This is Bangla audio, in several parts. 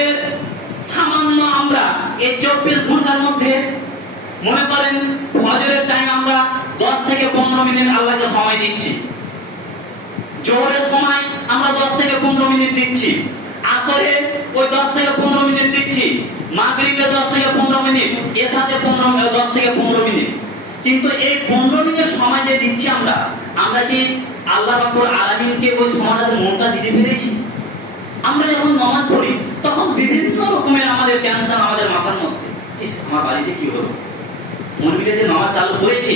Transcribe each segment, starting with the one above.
আমাদের সামান্য আমরা এই 24 ঘন্টার মধ্যে মনে করেন ফজরের টাইম আমরা 10 থেকে 15 মিনিট আল্লাহকে সময় দিচ্ছি, জোহরের সময় আমরা 10 থেকে 15 মিনিট দিচ্ছি, আসরে ওই 10 থেকে 15 মিনিট দিচ্ছি, মাগরিবে 10 থেকে 15 মিনিট, এশাতে 10 থেকে 15 মিনিট। কিন্তু এই 15 মিনিট সময় যে দিচ্ছি আমরা কি আল্লাহ রাব্বুল আলামিনকে ওই সময়টাতে মনটা দিতে পেরেছি? আমরা যখন নামাজ পড়ি তখন বিভিন্ন রকমের আমাদের টেনশন আমাদের মাথার মধ্যে, আমার বাড়িতে কি হলো, মনবিলে যে নামাজ চালু করেছে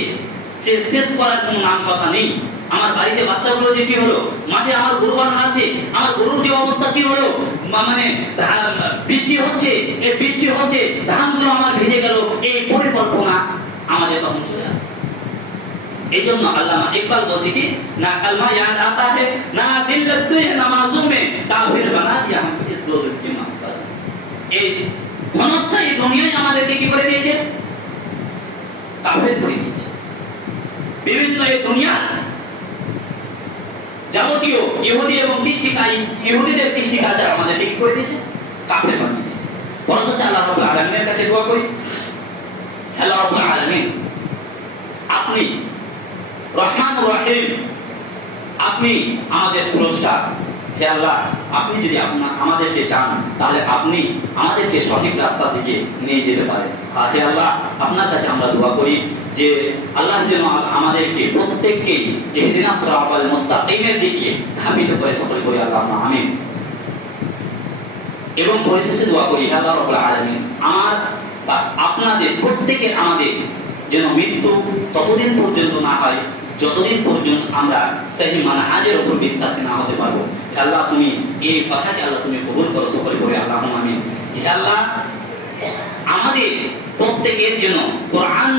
সে শেষ করার কোনো নাম কথা নেই, আমার বাড়িতে বাচ্চাগুলো যে কি হলো, মাঠে আমার গরু বাঁধা আছে, আমার গরুর যে অবস্থা কি হলো, মানে বৃষ্টি হচ্ছে, এই বৃষ্টি হচ্ছে, ধানগুলো আমার ভিজে গেল, এই পরিকল্পনা আমাদের তখন চলে আসে। এই জন্য আল্লামা ইকবাল বলছে কি, না কালমা ইয়াদ আতা হে, না দিল लगते हैं नमाजों में, काफिर बना दिया हम इस दो दिन के मकसद। এই ঘনস্থায়ী দুনিয়ায় আমাদেরকে কি করে দিয়েছে? কাফের করে দিয়েছে। বিভিন্ন এই দুনিয়া যাবতীয় ইহুদি এবং ইহুদিদের কৃষ্টি কালচার আমাদেরকে কি করে দিয়েছে? কাফের বানিয়ে দিয়েছে। অথচ আল্লাহ রাব্বুল আলামিনের কাছে দোয়া করি, হে আল্লাহ রাব্বুল আলামিন, আপনি রহমান রহিম, আপনি আমাদের স্রষ্টা, হে আল্লাহ, আপনি যদি আমাদেরকে চান তাহলে আপনি আমাদেরকে সঠিক রাস্তা থেকে নিয়ে যেতে পারেন। আর হে আল্লাহ, আপনার কাছে আমরা দোয়া করি যে আল্লাহ যেন আমাদেরকে প্রত্যেককে ইহদিনাস সিরাতাল মুস্তাকিমের দিকে ধাবিত করে, সকলে করি আল্লাহ আমিন। এবং পরিশেষে দোয়া করি, হে আল্লাহ রাব্বুল আলামিন, আমার বা আপনাদের প্রত্যেকের আমাদের যেন মৃত্যু ততদিন পর্যন্ত না হয় যতদিন পর্যন্ত আমরা সহি মানহাজের উপর বিশ্বাসী না হতে পারবো। হে আল্লাহ, তুমি এই কথাকে আল্লাহ তুমি কবুল করো, সকলে করে আল্লাহ আমিন। হে আল্লাহ, আমাদের প্রত্যেকের যেন কোরআন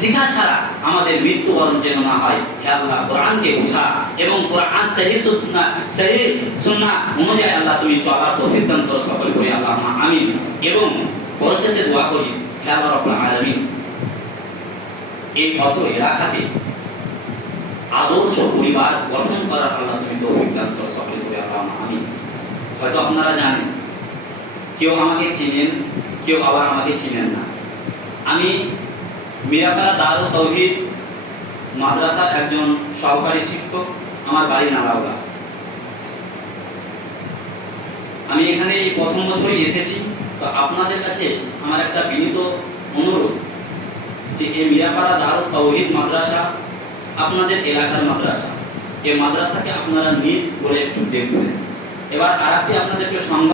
শিখা ছাড়া আমাদের মৃত্যুবরণ যেন না হয়। হে আল্লাহ, কোরআনকে বোঝা এবং কোরআন সহি সুন্নাহ অনুযায়ী আল্লাহ তুমি চলার তৌফিক দান করো, সকলে করে আল্লাহ আমিন। এবং পরিশেষে দোয়া করি, হে আল্লাহ রাব্বুল আলামিন, এই কত এলাকাতে আদর্শ পরিবার গঠন করার আল্লাহ তুমি তৌফিক দান করো, সকলে করে আল্লাহ আমিন। হয়তো আপনারা জানেন, কেউ আমাকে চিনেন, কেউ আবার আমাকে চিনেন না। আমি মিরাপাড়া দারুল তাওহীদ মাদ্রাসার একজন সহকারী শিক্ষক, আমার বাড়ি নালাউলা। আমি এখানে এই প্রথম বছরই এসেছি। তো আপনাদের কাছে আমার একটা বিনীত অনুরোধ যে এই মিরাপাড়া দারুল তাওহীদ মাদ্রাসা আপনাদের এলাকার মাদ্রাসা, এই মাদ্রাসাকে আপনারা নিজ করে একটু দেখবেন। এবার আরেকটি আপনাদেরকে